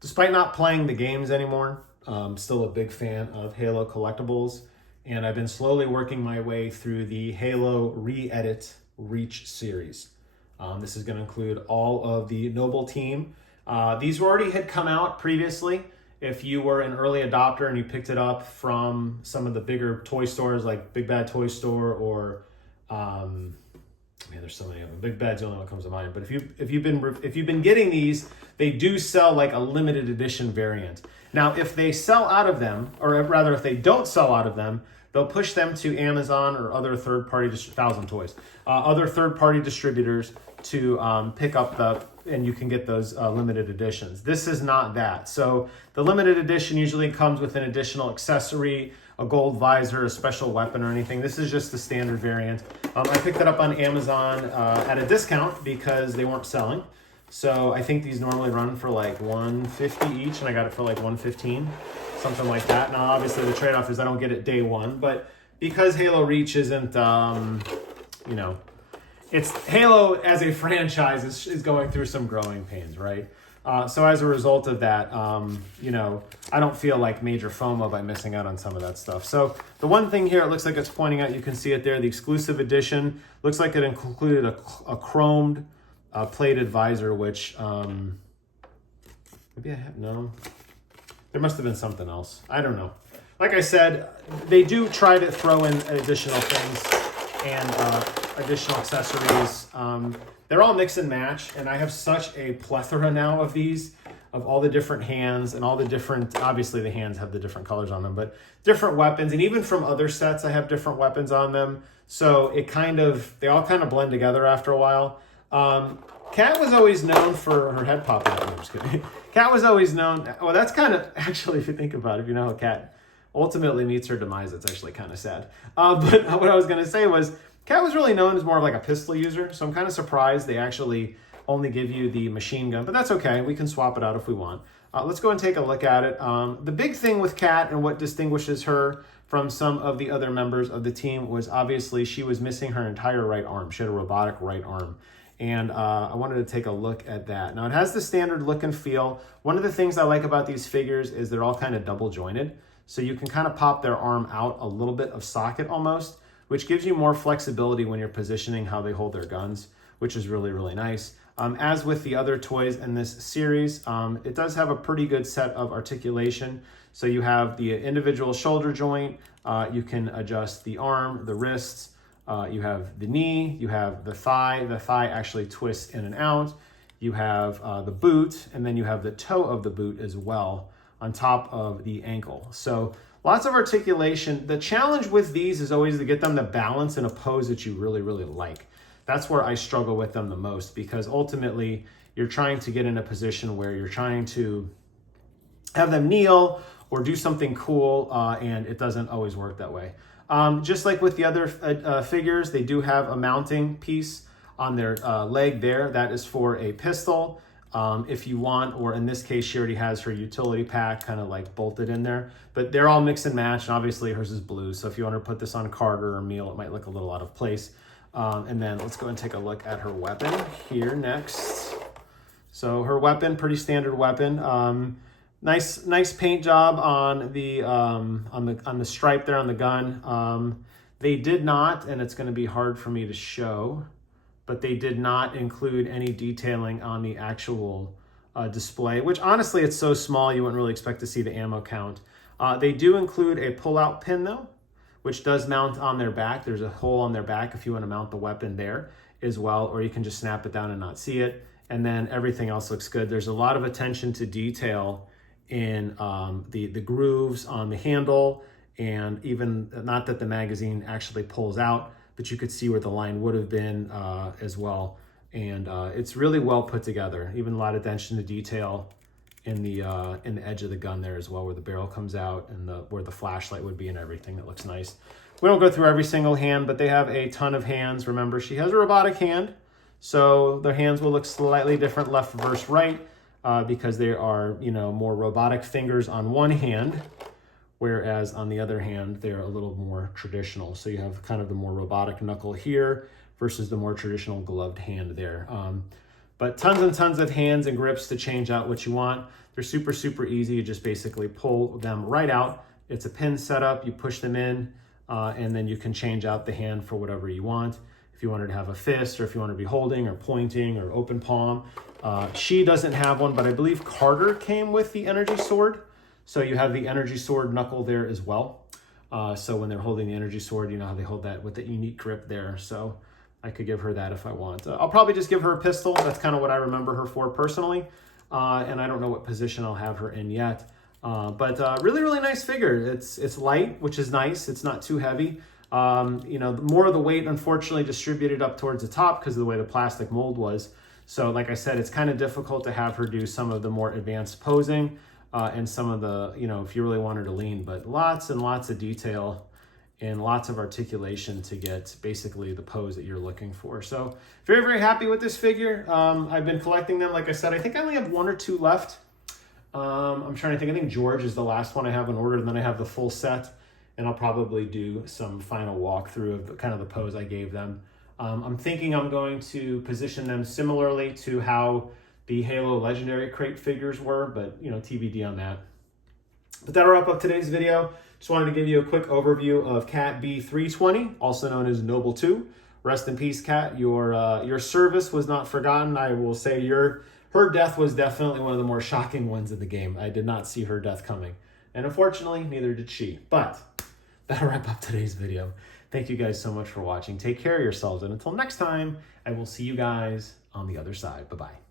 Despite not playing the games anymore, I'm still a big fan of Halo collectibles, and I've been slowly working my way through the Halo Re-Edit Reach series. This is going to include all of the Noble team. These already had come out previously. If you were an early adopter and you picked it up from some of the bigger toy stores like Big Bad Toy Store or man, there's so many of them. Big Bad's the only one that comes to mind. But if you've been getting these, they do sell like a limited edition variant. Now, if they sell out of them, or rather, if they don't sell out of them, they'll push them to Amazon or other third-party other third-party distributors to pick up and you can get those limited editions. This is not that. So the limited edition usually comes with an additional accessory, a gold visor, a special weapon, or anything. This is just the standard variant. I picked it up on Amazon at a discount because they weren't selling. So I think these normally run for like $150 each, and I got it for like $115, something like that. Now, obviously, the trade-off is I don't get it day one, but because Halo Reach isn't, it's Halo as a franchise is going through some growing pains, right? So as a result of that, I don't feel like major FOMO by missing out on some of that stuff. So the one thing here, it looks like it's pointing out, you can see it there, the exclusive edition, looks like it included a chromed plated visor, which maybe I have, no, there must have been something else. I don't know. Like I said, they do try to throw in additional things and additional accessories. They're all mix and match, and I have such a plethora now of these, of all the different hands and all the different, obviously the hands have the different colors on them, but different weapons, and even from other sets I have different weapons on them. So they all kind of blend together after a while. Kat was always known for her head popping out. I'm just kidding. Kat was always known, well, that's kind of, actually, if you think about it, if you know how Kat ultimately meets her demise, it's actually kind of sad. But what I was going to say was, Kat was really known as more of like a pistol user, so I'm kind of surprised they actually only give you the machine gun, but that's okay. We can swap it out if we want. Let's go and take a look at it. The big thing with Kat and what distinguishes her from some of the other members of the team was obviously she was missing her entire right arm. She had a robotic right arm. And I wanted to take a look at that. Now, it has the standard look and feel. One of the things I like about these figures is they're all kind of double jointed. So you can kind of pop their arm out a little bit of socket almost, which gives you more flexibility when you're positioning how they hold their guns, which is really, really nice. As with the other toys in this series, it does have a pretty good set of articulation. So you have the individual shoulder joint, you can adjust the arm, the wrists, you have the knee, you have the thigh actually twists in and out, you have the boot, and then you have the toe of the boot as well on top of the ankle. So lots of articulation. The challenge with these is always to get them to balance in a pose that you really, really like. That's where I struggle with them the most, because ultimately you're trying to get in a position where you're trying to have them kneel or do something cool, and it doesn't always work that way. Just like with the other figures, they do have a mounting piece on their leg there. That is for a pistol. If you want, or in this case, she already has her utility pack kind of like bolted in there, but they're all mix and match, and obviously hers is blue. So if you want to put this on Carter or Meal, it might look a little out of place. And then let's go and take a look at her weapon here next. So her weapon, pretty standard weapon. Nice paint job on the stripe there on the gun. They did not, and it's going to be hard for me to show, but they did not include any detailing on the actual display, which honestly, it's so small you wouldn't really expect to see the ammo count. They do include a pull-out pin though, which does mount on their back. There's a hole on their back if you want to mount the weapon there as well, or you can just snap it down and not see it. And then everything else looks good. There's a lot of attention to detail in the grooves on the handle, and even not that the magazine actually pulls out, but you could see where the line would have been as well. And it's really well put together. Even a lot of attention to detail in the edge of the gun there as well, where the barrel comes out and where the flashlight would be and everything. That looks nice. We don't go through every single hand, but they have a ton of hands. Remember, she has a robotic hand, so their hands will look slightly different left versus right because they are, more robotic fingers on one hand, whereas on the other hand, they're a little more traditional. So you have kind of the more robotic knuckle here versus the more traditional gloved hand there. But tons and tons of hands and grips to change out what you want. They're super, super easy. You just basically pull them right out. It's a pin setup. You push them in, and then you can change out the hand for whatever you want. If you wanted to have a fist, or if you want to be holding or pointing or open palm. She doesn't have one, but I believe Carter came with the energy sword. So you have the energy sword knuckle there as well. So when they're holding the energy sword, you know how they hold that with the unique grip there. So I could give her that if I want. I'll probably just give her a pistol. That's kind of what I remember her for personally. And I don't know what position I'll have her in yet. But really, really nice figure. It's light, which is nice. It's not too heavy. You know, more of the weight, unfortunately, distributed up towards the top because of the way the plastic mold was. So like I said, it's kind of difficult to have her do some of the more advanced posing and some of the, you know, if you really want her to lean, but lots and lots of detail and lots of articulation to get basically the pose that you're looking for. So very, very happy with this figure. I've been collecting them. Like I said, I think I only have 1 or 2 left. I'm trying to think. I think George is the last one I have in order, and then I have the full set, and I'll probably do some final walkthrough of the, kind of the pose I gave them. I'm thinking I'm going to position them similarly to how the Halo Legendary crate figures were, but you know, TBD on that. But that'll wrap up today's video. Just wanted to give you a quick overview of KAT-B320, also known as Noble 2. Rest in peace, Kat. Your service was not forgotten. I will say her death was definitely one of the more shocking ones of the game. I did not see her death coming. And unfortunately, neither did she. But that'll wrap up today's video. Thank you guys so much for watching. Take care of yourselves. And until next time, I will see you guys on the other side. Bye-bye.